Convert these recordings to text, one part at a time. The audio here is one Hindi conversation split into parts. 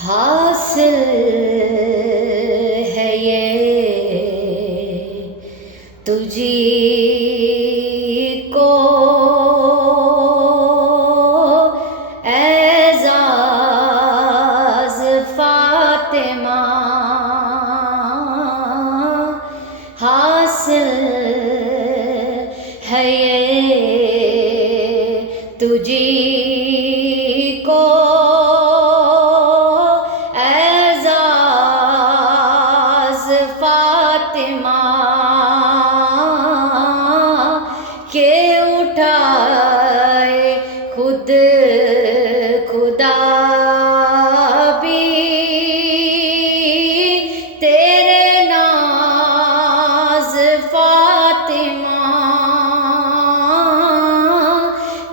हासिल है ये तुझी को एजाज फातिमा, हासिल है ये तुझी को फातिमा के उठाए खुद खुदा भी तेरे नाज फातिमा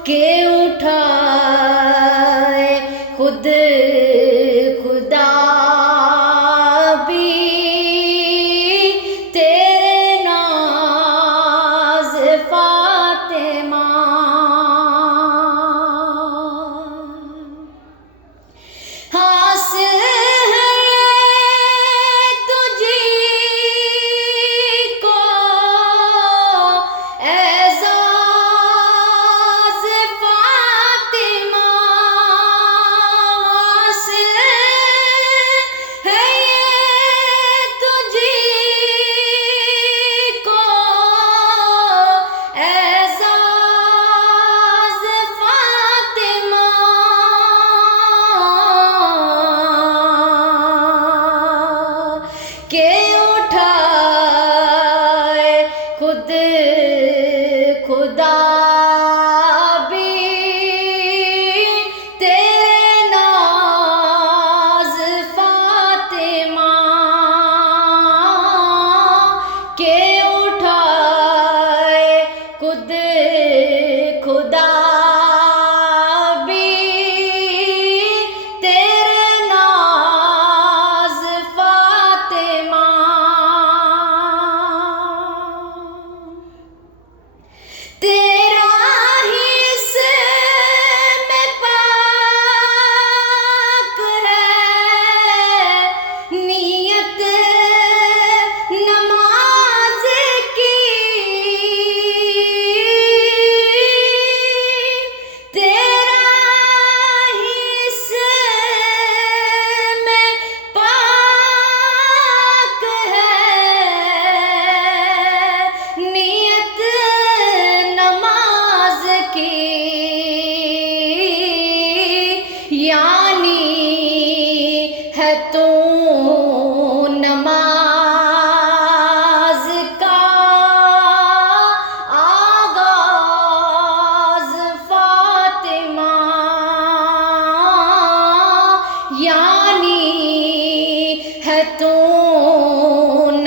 के उठाए खुद खुदा के उठाए खुद खुदा भी तेरे नाज फातिमा के उठाए खुद खुदा है तू नमाज का आगाज फातिमा, यानी है तू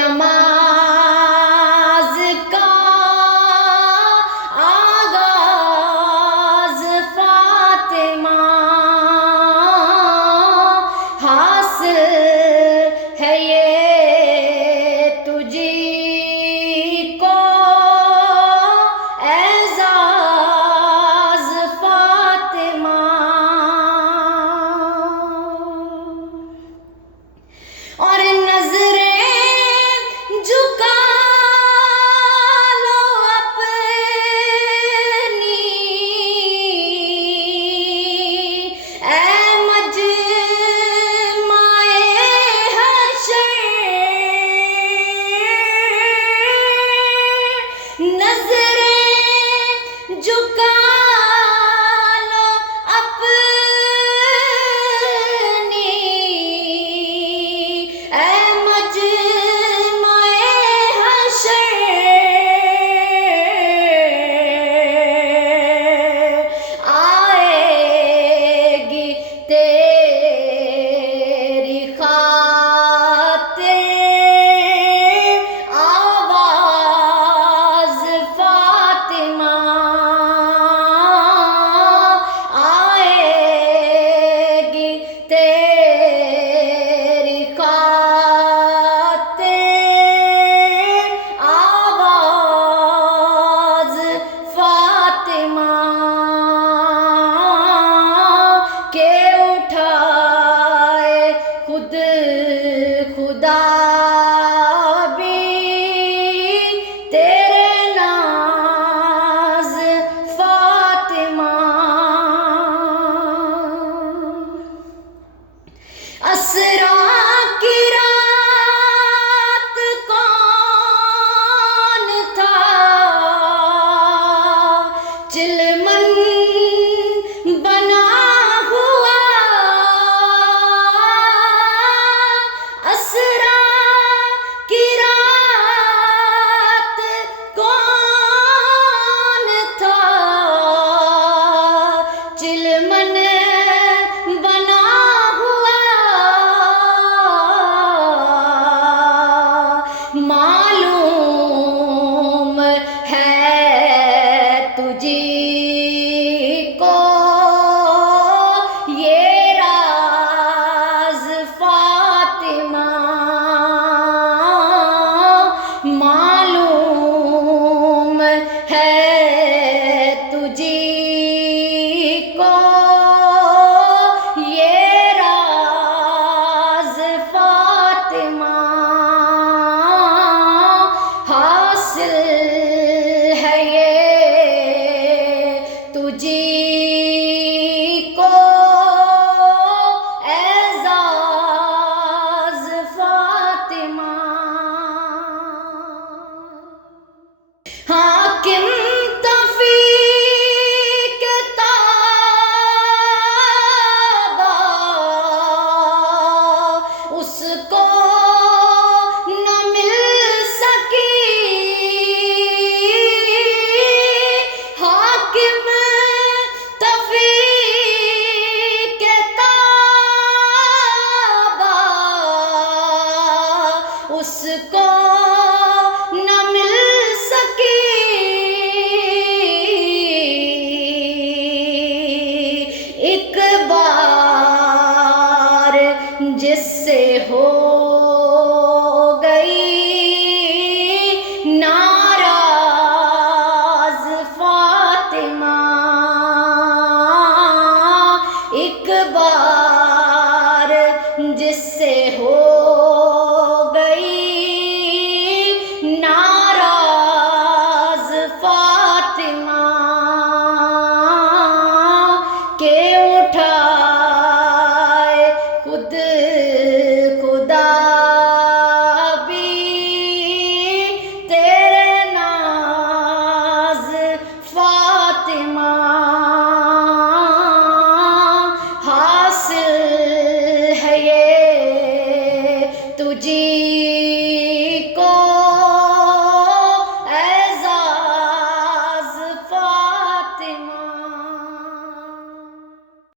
नमाज का आगाज फातिमा, है ये तुझी को एजाज फातिमा। उसको न मिल सकी, एक बार जिससे हो गई नाराज फातिमा, एक बार जिससे हो गई नाराज फातिमा, के उठाए खुद खुदा भी तेरे नाज फातिमा, हासिल है ये तुझी